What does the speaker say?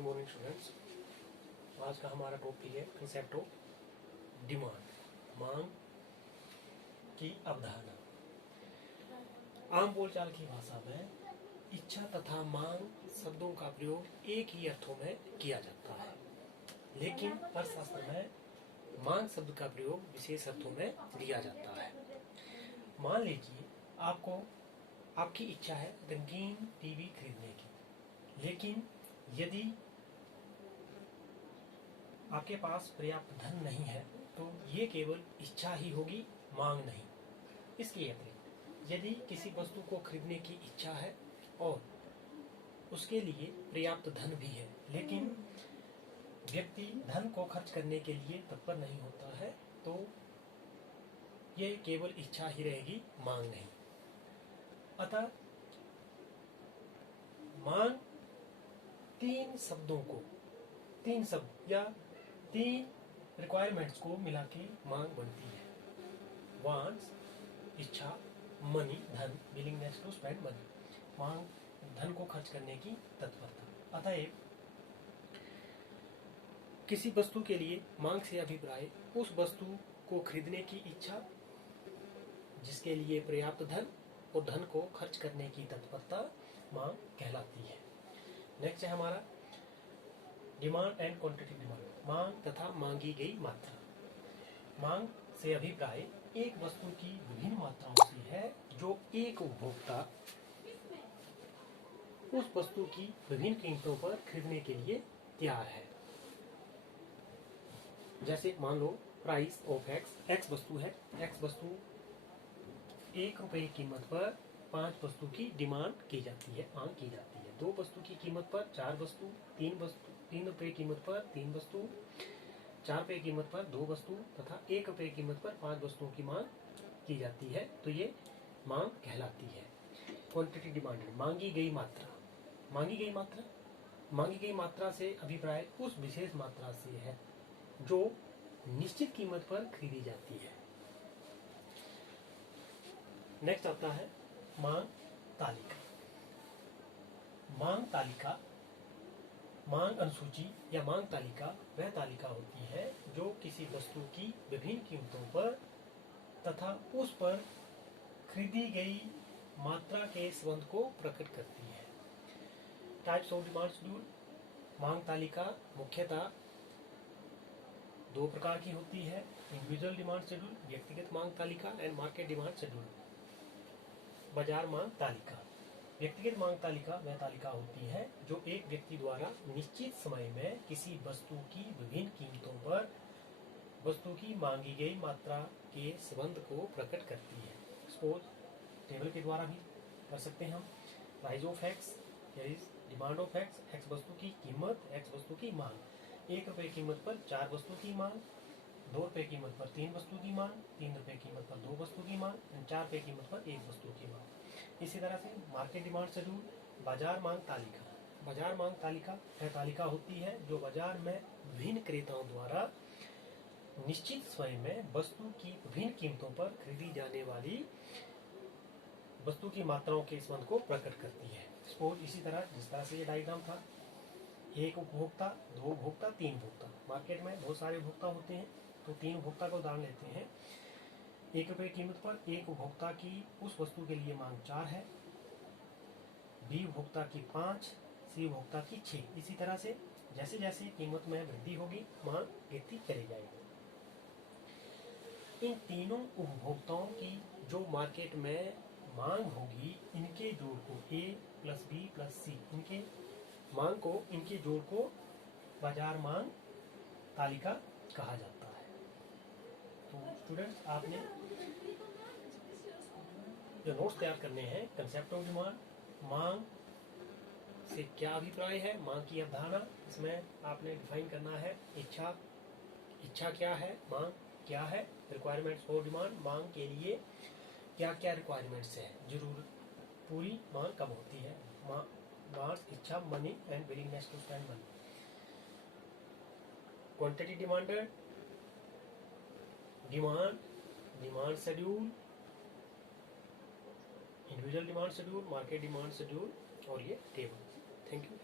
Good morning students. आज का हमारा टॉपिक है कंसेप्ट ऑफ डिमांड, मांग की अवधारणा। आम बोलचाल की भाषा में इच्छा तथा मांग शब्दों का प्रयोग एक ही अर्थों में किया जाता है, लेकिन अर्थशास्त्र में मांग शब्द का प्रयोग विशेष अर्थों में लिया जाता है। मान लीजिए आपकी इच्छा है रंगीन टीवी खरीदने की, लेकिन यदि आपके पास पर्याप्त धन नहीं है तो ये केवल इच्छा ही होगी, मांग नहीं। इसके अतिरिक्त यदि किसी वस्तु को खरीदने की इच्छा है और उसके लिए पर्याप्त धन भी है, लेकिन व्यक्ति धन को खर्च करने के लिए तत्पर नहीं होता है, तो ये केवल इच्छा ही रहेगी, मांग नहीं। अतः मांग तीन शब्द या तीन रिक्वायरमेंट्स को मिला के मांग बनती है। वांट्स इच्छा, मनी धन, विलिंगनेस टू स्पेंड मनी, मांग धन को खर्च करने की तत्परता। अतएव किसी वस्तु के लिए मांग से अभिप्राय उस वस्तु को खरीदने की इच्छा जिसके लिए पर्याप्त धन और धन को खर्च करने की तत्परता मांग कहलाती है। नेक्स्ट है हमारा डिमांड एंड क्वांटिटी डिमांड, मांग तथा मांगी गई मात्रा। मांग से अभिप्राय एक वस्तु की विभिन्न मात्राओं से है जो एक उपभोक्ता उस वस्तु की विभिन्न कीमतों पर खरीदने के लिए तैयार है। जैसे मान लो प्राइस ऑफ एक्स वस्तु है, एक्स वस्तु ₹1 कीमत पर 5 वस्तु की डिमांड की जाती है, मांग की जाती है। 2 वस्तु की कीमत पर 4 वस्तु, 3 रुपए कीमत पर 3 वस्तु, 4 रुपए कीमत पर 2 वस्तु तथा 1 रुपए कीमत पर 5 वस्तुओं की मांग की जाती है, तो ये मांग कहलाती है। क्वांटिटी डिमांड, मांगी गई मात्रा। मांगी गई मात्रा से अभिप्राय उस विशेष मात्रा से है जो निश्चित कीमत पर खरीदी जाती है। नेक्स्ट आता है मांग तालिका। मांग अनुसूची या मांग तालिका वह तालिका होती है जो किसी वस्तु की विभिन्न कीमतों पर तथा उस पर खरीदी गई मात्रा के संबंध को प्रकट करती है। Types of demand schedule. मांग तालिका मुख्यतः 2 प्रकार की होती है, इंडिविजुअल डिमांड शेड्यूल व्यक्तिगत मांग तालिका एंड मार्केट डिमांड शेड्यूल बाजार मांग तालिका। व्यक्तिगत मांग तालिका वह तालिका होती है जो एक व्यक्ति द्वारा निश्चित समय में किसी वस्तु की विभिन्न कीमतों पर वस्तु की मांगी गई मात्रा के संबंध को प्रकट करती है। सपोज टेबल के द्वारा भी कर सकते हैं हम। Price of x, demand of x, x वस्तु की कीमत, एक्स वस्तु की मांग। 1 रुपए कीमत पर 4 वस्तु की मांग, 2 रुपए कीमत पर 3 वस्तु की मांग, 3 रुपए कीमत पर 2 वस्तु की मांग, 4 रुपए कीमत पर 1 वस्तु की मांग। इसी तरह से मार्केट डिमांड शेड्यूल बाजार मांग तालिका। बाजार मांग तालिका वह तालिका होती है जो बाजार में विभिन्न क्रेताओं द्वारा निश्चित समय में वस्तु की विभिन्न कीमतों पर खरीदी जाने वाली वस्तु की मात्राओं के संबंध को प्रकट करती है। सपोज इसी तरह जिस तरह से ये डायग्राम था, 1 उपभोक्ता, 2 उपभोक्ता, 3 उपभोक्ता। मार्केट में बहुत सारे उपभोक्ता होते हैं, तो 3 उपभोक्ता को उदाहरण लेते हैं। 1 रुपए कीमत पर एक उपभोक्ता की उस वस्तु के लिए मांग 4 है, बी उपभोक्ता की 5, सी उपभोक्ता की 6। इसी तरह से जैसे जैसे कीमत में वृद्धि होगी मांग गिरती चली जाएगी। इन तीनों उपभोक्ताओं की जो मार्केट में मांग होगी, इनके जोड़ को ए प्लस बी प्लस सी, इनके जोड़ को बाजार मांग तालिका कहा जाता है। तो स्टूडेंट्स, आपने जो नोट्स तैयार करने हैं, कंसेप्ट ऑफ डिमांड, मांग से क्या अभिप्राय है, मांग की अवधारणा, इसमें आपने डिफाइन करना है इच्छा क्या है, मांग क्या है, रिक्वायरमेंट्स फॉर डिमांड, मांग के लिए क्या क्या रिक्वायरमेंट्स है, जरूर पूरी मांग कब होती है, वांट्स इच्छा, money and willingness to spend money. Quantity demanded, demand schedule, individual demand schedule, market demand schedule और ये टेबल। Thank you.